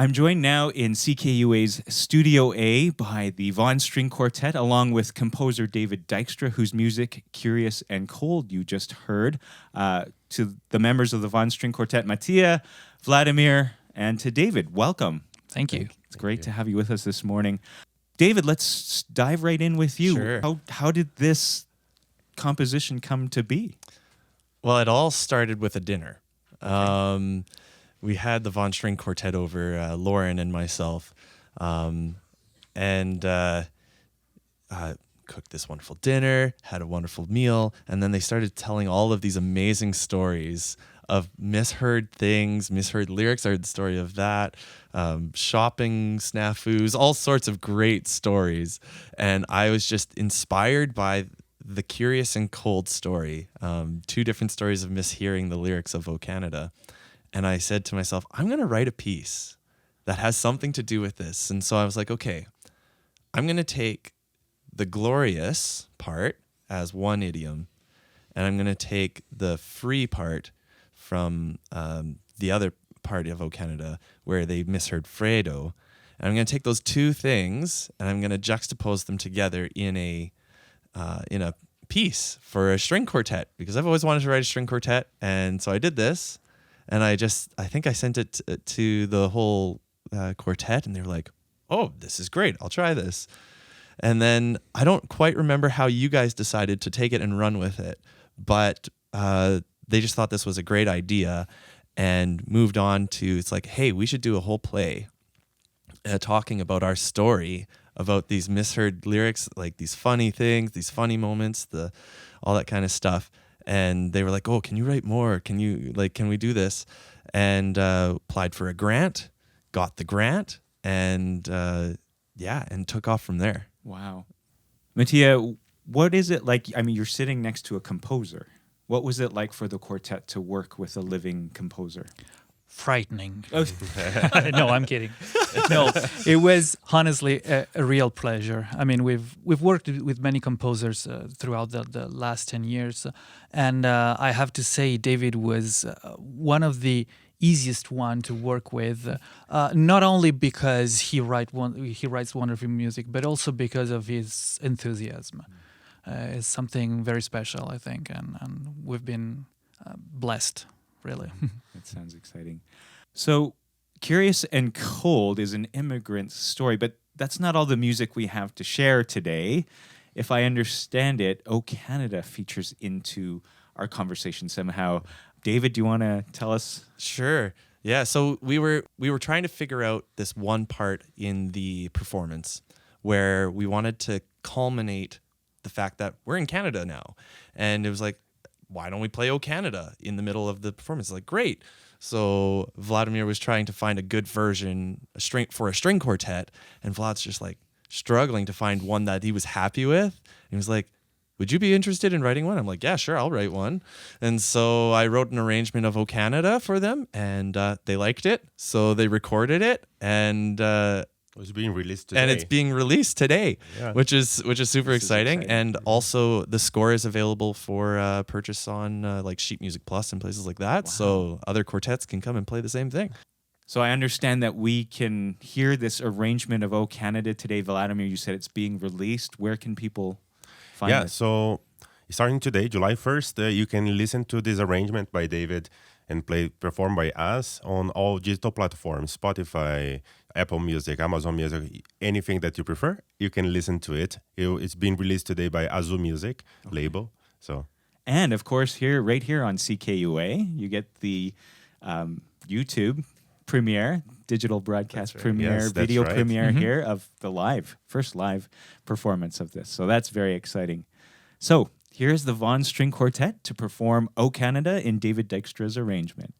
I'm joined now in CKUA's Studio A by the Vaughan String Quartet, along with composer David Dykstra, whose music, Curious and Cold, you just heard, to the members of the Vaughan String Quartet, Mattia, Vladimir, and to David. Welcome. Thank you. It's great to have you with us this morning. David, let's dive right in with you. Sure. How did this composition come to be? Well, it all started with a dinner. We had the Vaughan String Quartet over, Lauren and myself, and cooked this wonderful dinner, had a wonderful meal, and then they started telling all of these amazing stories of misheard things, misheard lyrics. I heard the story of that, shopping snafus, all sorts of great stories. And I was just inspired by the Curious and Cold story, two different stories of mishearing the lyrics of O Canada. And I said to myself, I'm going to write a piece that has something to do with this. And so I was like, okay, I'm going to take the glorious part as one idiom, and I'm going to take the free part from the other part of O Canada where they misheard Fredo. And I'm going to take those two things and I'm going to juxtapose them together in a piece for a string quartet, because I've always wanted to write a string quartet. And so I did this. And I think I sent it to the whole quartet, and they were like, oh, this is great. I'll try this. And then I don't quite remember how you guys decided to take it and run with it, but they just thought this was a great idea and moved on to, it's like, hey, we should do a whole play talking about our story, about these misheard lyrics, like these funny things, these funny moments, all that kind of stuff. And they were like, oh, can you write more? Can we do this? And applied for a grant, got the grant, and and took off from there. Wow. Mattia, what is it like? I mean, you're sitting next to a composer. What was it like for the quartet to work with a living composer? Frightening. No, I'm kidding. No, it was honestly a real pleasure. I mean, we've worked with many composers throughout the last 10 years, and I have to say David was one of the easiest one to work with, not only because he writes wonderful music, but also because of his enthusiasm. It's something very special, I think, and we've been blessed. Really. That sounds exciting. So, Curious and Cold is an immigrant story, but that's not all the music we have to share today. If I understand it, O Canada features into our conversation somehow. David, do you want to tell us? Sure. Yeah, so we were trying to figure out this one part in the performance where we wanted to culminate the fact that we're in Canada now. And it was like, why don't we play O Canada in the middle of the performance? Like, great. So Vladimir was trying to find a good version for a string quartet, and Vlad's just like struggling to find one that he was happy with. And he was like, would you be interested in writing one? I'm like, yeah, sure, I'll write one. And so I wrote an arrangement of O Canada for them, and they liked it. So they recorded it, and it's being released today. And it's being released today, yeah. which is super exciting. And also the score is available for purchase on like Sheet Music Plus and places like that. Wow. So other quartets can come and play the same thing. So I understand that we can hear this arrangement of O Canada today. Vladimir, you said it's being released. Where can people find it? Yeah, so starting today, July 1st, you can listen to this arrangement by David and performed by us on all digital platforms, Spotify, Apple Music, Amazon Music, anything that you prefer, you can listen to it. It's being released today by Azu Music label. So, and of course, right here on CKUA, you get the YouTube premiere, digital broadcast premiere, yes, video right. premiere here of the first live performance of this. So that's very exciting. So here's the Vaughan String Quartet to perform O Canada in David Dykstra's arrangement.